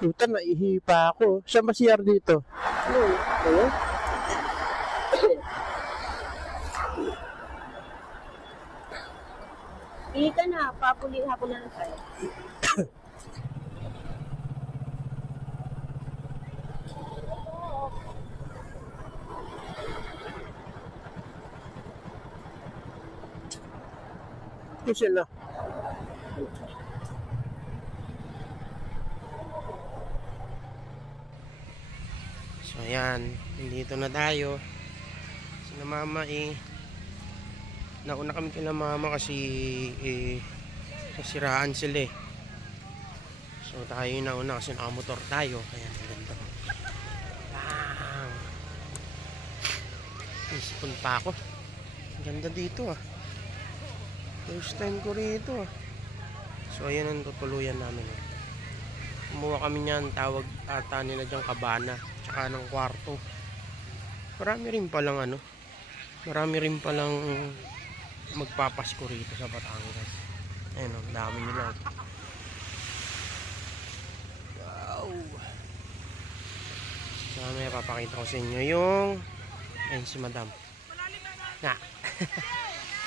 Puta, naihi pa ako. Saan ba si CR dito? Ano? Ano? Pili ka na, hapon na lang tayo. Ito sila. So ayan, dito na tayo. Sila mama nauna kami kila mama kasi nasiraan sila eh. So tayo yung nauna kasi nakamotor tayo. Ayan, ang ganda. Wow! Isipon pa ako. Ang ganda dito ah. First time ko rito ah. So ayan ang tutuluyan namin eh. Kumuha kami niyan, tawag ata nila diyang kabana, tsaka ng kwarto. Marami rin palang magpapasko rito sa Batangas. Ayun o, dami nila. Wow! So may papakita ko sa inyo yung ayun si madam. Na!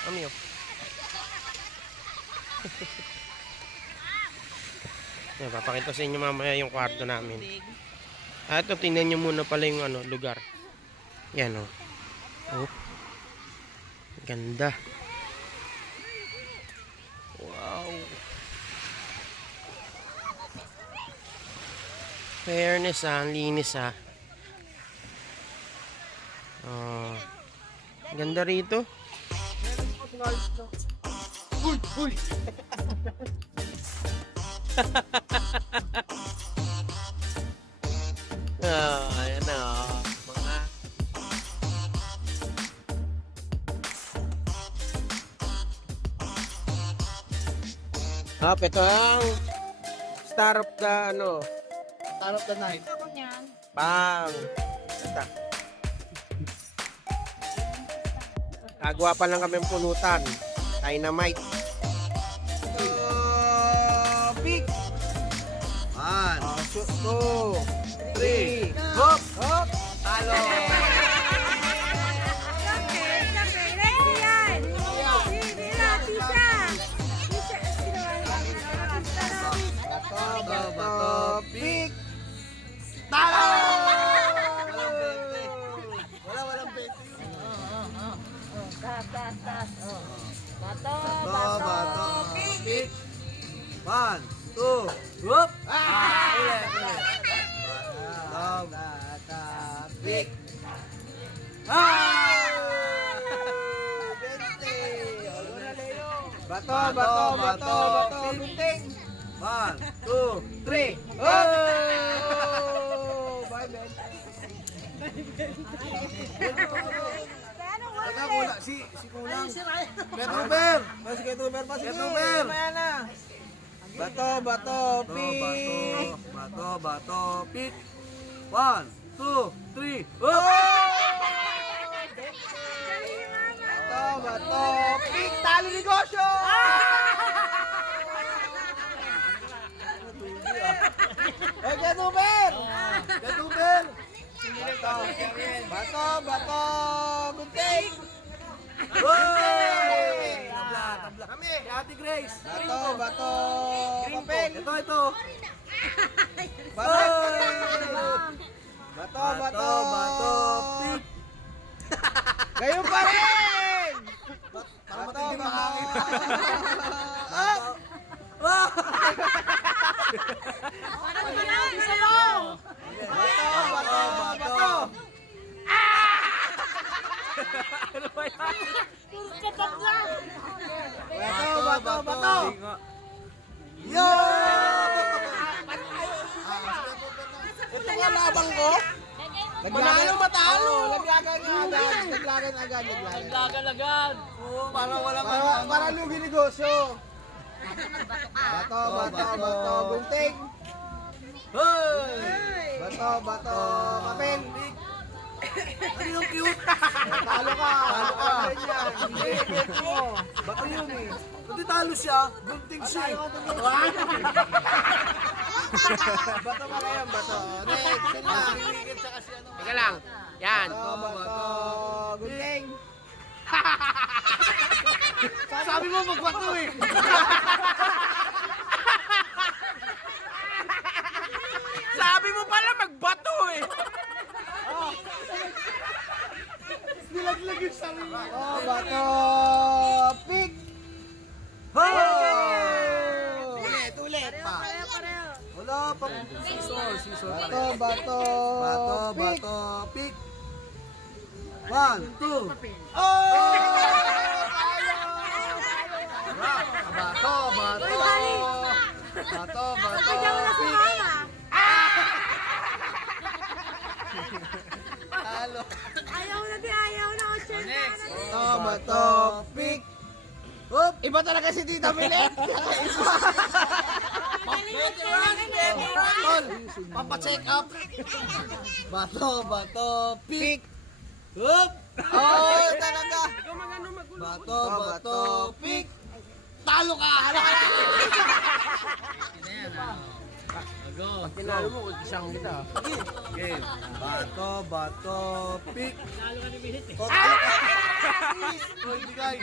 Kami o. Yan, papakita sa inyo mamaya yung kwarto namin. At ito, tingnan nyo muna pala yung lugar. Yan o. Oh. Ganda. Wow. Fairness ang linis Oh. Ganda rito. Uy! Uy! Ayan na mga ito ang Star of the Star of the night. Pang ito. Kagawa pa lang kami ng punutan. Dynamite. Big! 1, 2, 3, Hop! hop! Talo! Bato, big! Talo! Walang 20. Bato, big! 1, 2, whoop! Ulit. Bato, big! 20! Bato, gunting! 1, 2, 3! Oh! Bye, Ben! Wala, si Kulang. Ketuber! Si Ketuber pa, si Ketuber! Bato, pick! Bato, pick! 1, 2, 3! Oh! Bato, pick! Talo negosyo! Hey, Ketuber! Ketuber! Bato, gunting! Hey! Tabla. Kami, Ate Grace. Bato, papel. Ito. Bato, pig. Kayo pa rin! Bato. Bato. Ano ba yan? Bato. Yo! Ito nga labang ko. Manalo matalo. Naglagan agad. Oo, para wala para lugi negosyo. Bato, gunting. Hoy! Bato, papel. Ano yung cute? Talo ka. Hindi, bet mo. Bato yun eh. Pati talo siya, gunting siya. Bato pala yan, bato. Next, sino na? Sinigit siya kasi ano. Teka lang. Yan. Bato. Gunting. Sabi mo magbato eh. Sabi mo pala magbato eh. Nilaglag yung sarili. Bato. Pick. Ho! Ulit pa. Wala pa. Scissor. Bato. Pick. 1, 2. Oh! Bato. Pick. Halo. Bato. Pick. Oop! Iba talaga si Tita Milet. Tol, papa-check up. Bato, pick. Oop! Oh, talaga. Bato, pick. Talo ka. Pag tinalo mo, isang kita. Game. Bato, pick. Oh, talo ka. Oy, bigay.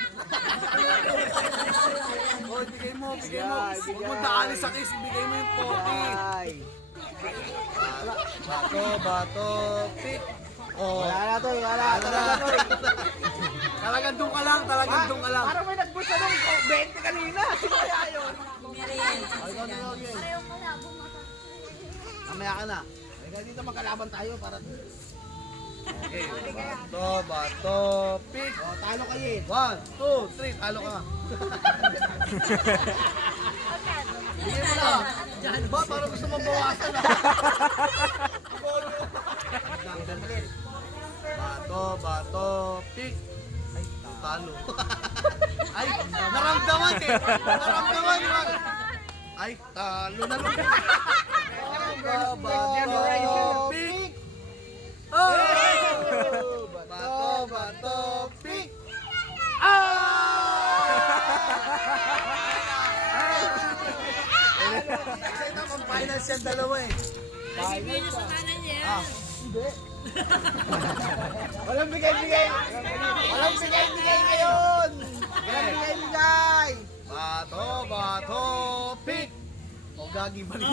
Oy, bigay mo. Huwag mo daanin sa kiss, bigay mo yung 40. Bato, pick. Oh. Wala na. Talagang doon ka lang. Parang may nagbusa doon. 20 kanina. Kaya yun. Mamaya ka na. Dito magkalaban tayo para... Okay. Bato, pick. Oh, talo kayo eh. 1, 2, 3, talo ka. Bigyan mo na. Ba, parang gusto mong bawasan ah. Bato, pick. Ay, talo. Ay, naramdaman eh. Ay, talo na lang. Bato, pick. Oh! Bato, pick. Kasi ito kung finals yan dalawa eh. Finals ah. Hindi. Walang bigay-bigay. Ngayon. Bato, pick. O gagi balik.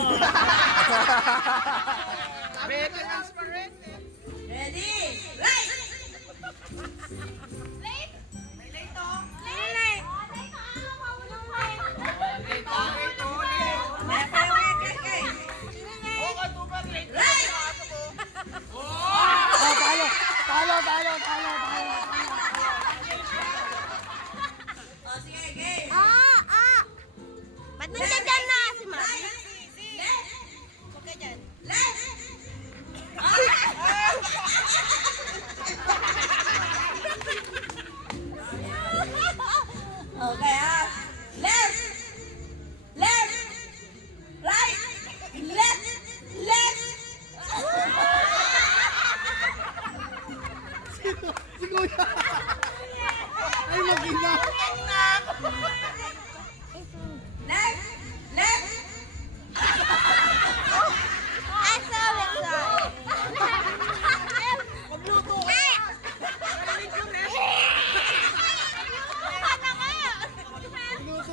Beto transparente. Ready? Right! Talo. Ba't nandiyan dyan na si Mami? Okay dyan. Okay ah. Left! Right! Left! Si Kuya. Ay, magina. Left! I'm sorry. Magluto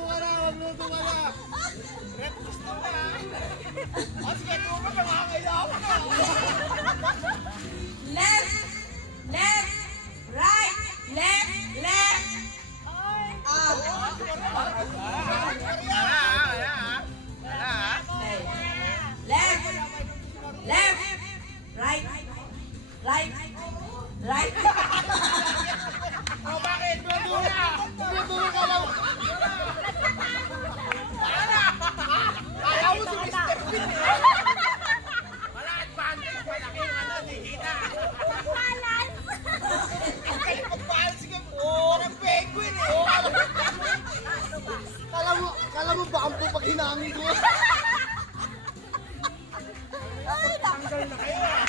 ka! Magluto ka na. Red, gusto mo na. Sige, tuwa ka, makakailangan ka. Left! Right! Left! Up! Left! Right! Oh, bakit? Magluto ka lang. Ayaw mo si Mr. Bean. Wala advantage. Malaki yung ano, Nikita. Pagbalance ka po. Parang penguin eh. Kala mo ba ang pag hinangin ko? Tanggal na kayo ah.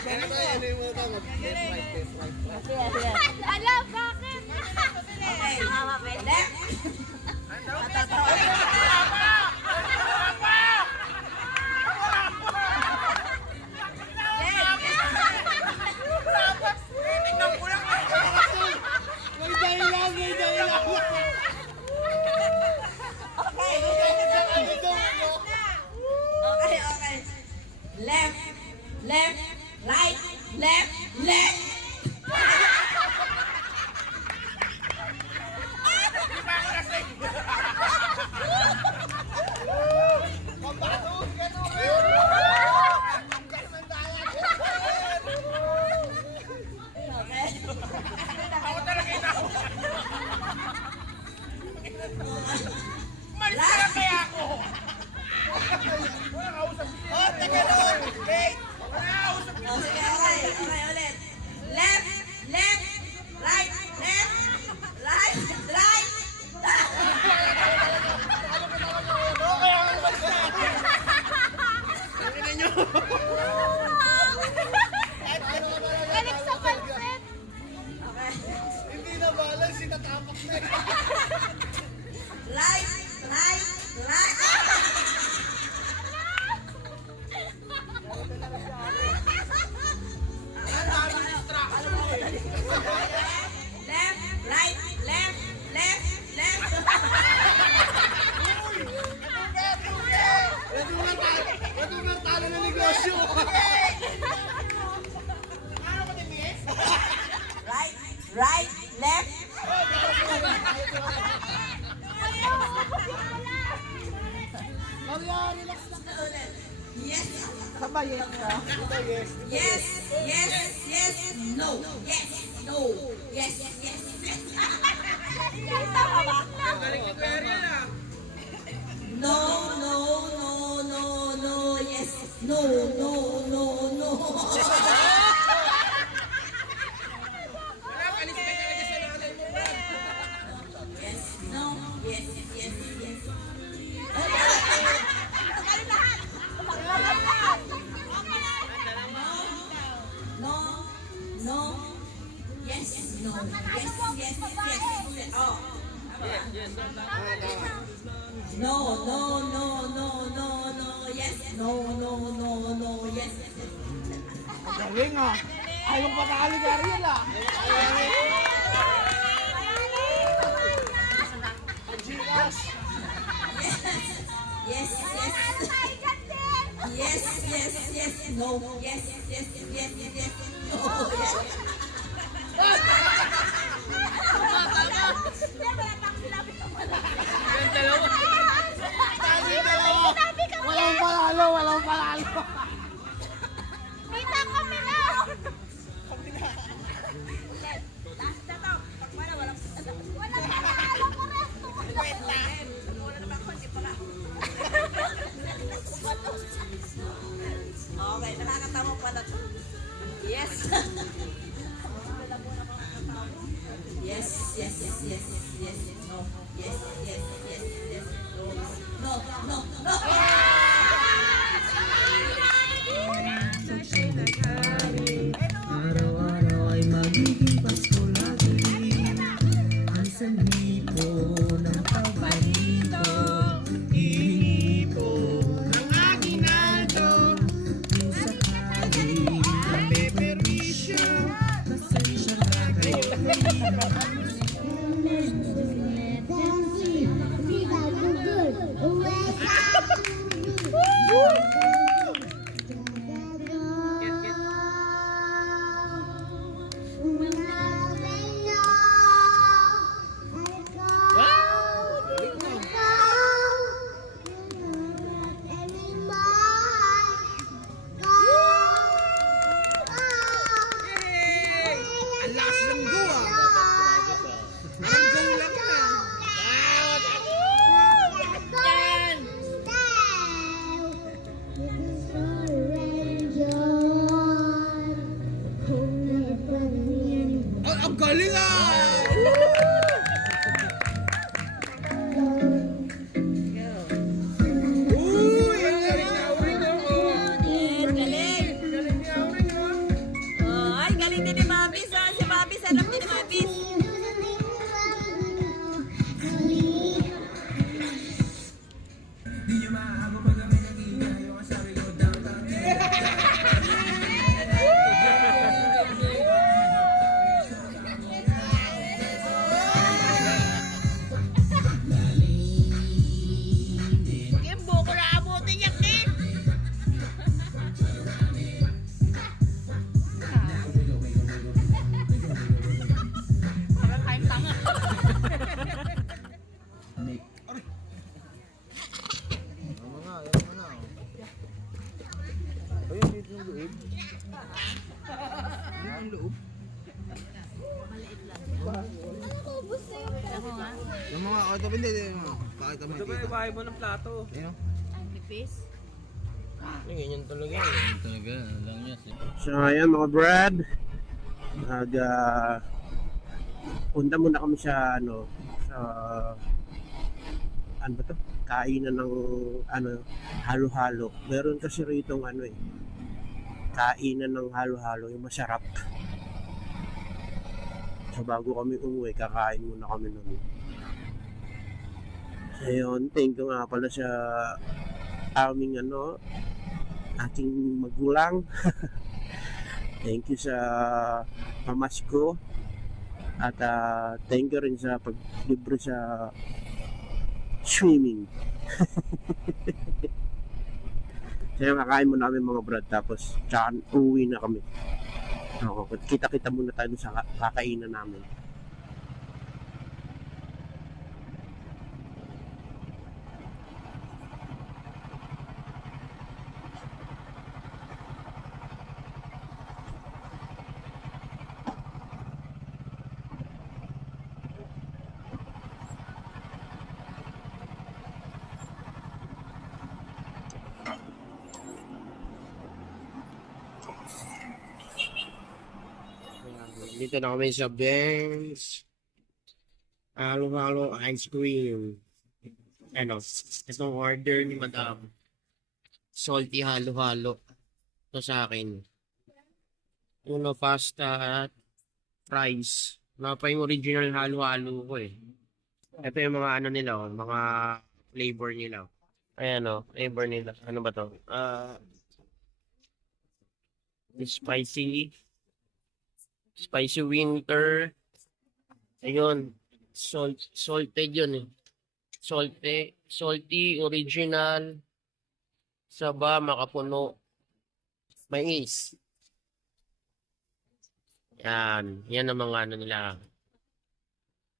Ano yung mga tama? Left, right. Alam, bakit? Okay, left. May dahilan, may dahilan. Okay, okay. Left, left, right, left, left. Okay. Oh, sige, okay, okay, ulit. Left, left, right, left, right, right. Galing sa pansit. Okay. Hindi na balance, sinatapak na eh. Right, right, right. Left, right, left, left, left. Ito nga talo na negosyo. Right, right, left. Maria, relax lang. Yes, Sabay yes. yes, yes, yes, no, yes, no, yes, yes, yes. No, no, no, no, no, yes, no, no, no, no. Yes, no, yes, yes, yes. No, no, yes, no, yes, yes, yes. Oh. No, no, no, no, no, no, yes, no, no, no, no, yes. Galing ah. Ayong patalo ka rin ah. Yes, yes. Yes, yes, yes, no, yes, yes, yes, yes, no, yes. Walang palalo, walang palalo. Kita kami na. Walang panalo ko resto. Okay, nakakatawa pala to. Yes. Yes, yes, yes, yes, yes, no, yes, yes, yes, yes, no, no, no, no. Araw-araw ay magiging Pasko lagi. Ang sanlipo ng pagbalito. Hihingi po ang aking aldo. Kung sakali ang peperwisyo, pasensya na kayo. Ang lakas ng go ah. Ang go lang na. Ang galing ah! Uy! Ang galing na uring ako! Yes, galing. Galing niya uring ah! loob. Yan ang loob. Yung mga, ito hindi, pakita mo yung tita. Bahay mo ng plato. Ayun. Ganyan talaga yan. Talaga, lang yan. So ayan mga brad, punta muna kami sa ano ba to? Kainan ng halo-halo. Meron kasi rito kainan ng halo-halo yung masarap. So bago kami umuwi, kakain muna kami nun. So yun, thank you nga pala sa aming ating magulang. Thank you sa mamas ko. At thank you rin sa paglibre sa swimming. So yung kakain muna kami mga brad, tapos tsaka uwi na kami. Kita-kita muna tayo sa kakainan namin. Dito na kami sa Ben's halo-halo ice cream. Itong order ni Madam. Salty halo-halo. Ito sa akin. Uno pasta at fries. Wala pa yung original halo-halo ko eh. Ito yung mga nila, mga flavor nila. Ayan flavor nila. Ano ba to? Spicy winter. Ayun. Salted yun eh. Salty, original. Saba, makapuno. Mais. Yan. Yan ang mga nila.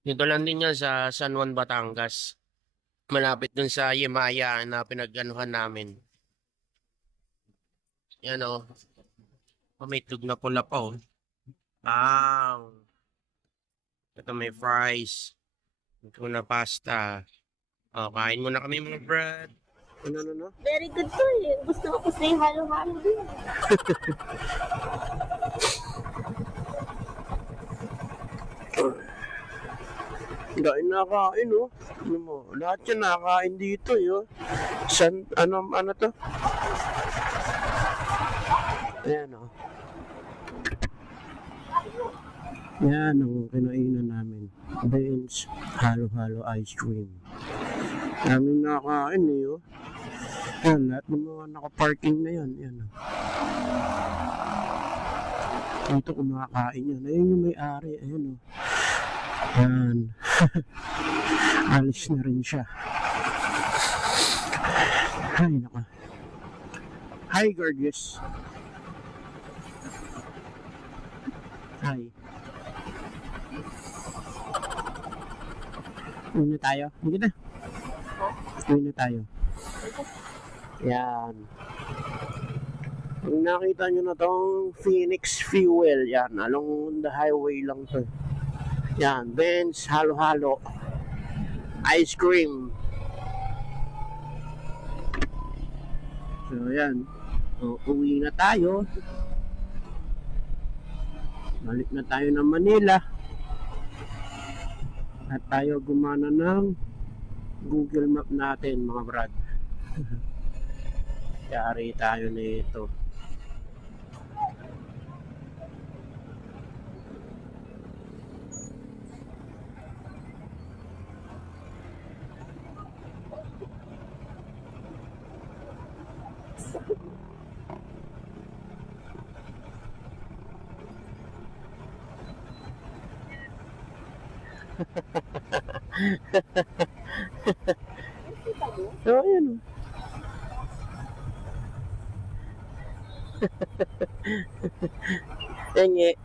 Dito lang din yan sa San Juan, Batangas. Malapit dun sa Yemaya na pinag-anuhan namin. Yan may tug na pula pa Bang! Ito may fries. Ito na pasta. Kain muna kami mga brad. Ano? Very good to eh. Gusto ko kasi yung halo-halo din. Kain na kain Ano mo? Lahat yan nakain dito ano to? Ayan Yan ang kinainan namin. Ben's halo-halo ice cream. Namin nakain Yan, lahat ng mga naka-parking na yan. Yan Dito kumakain yan. Ayun yung may-ari. Ayun Yan. Alis na rin siya. Ay, naka. Hi, gorgeous. Hi. Uwi na tayo. Hindi na. Uwi na tayo. Yan. Kung nakita nyo na tong Phoenix Fuel, yan. Along the highway lang to. Yan. Ben's halo-halo ice cream. So, yan. Uwi na tayo. Balik na tayo ng Manila. At tayo gumana ng Google Map natin mga brad. Yari tayo nito. So, ayan Enye.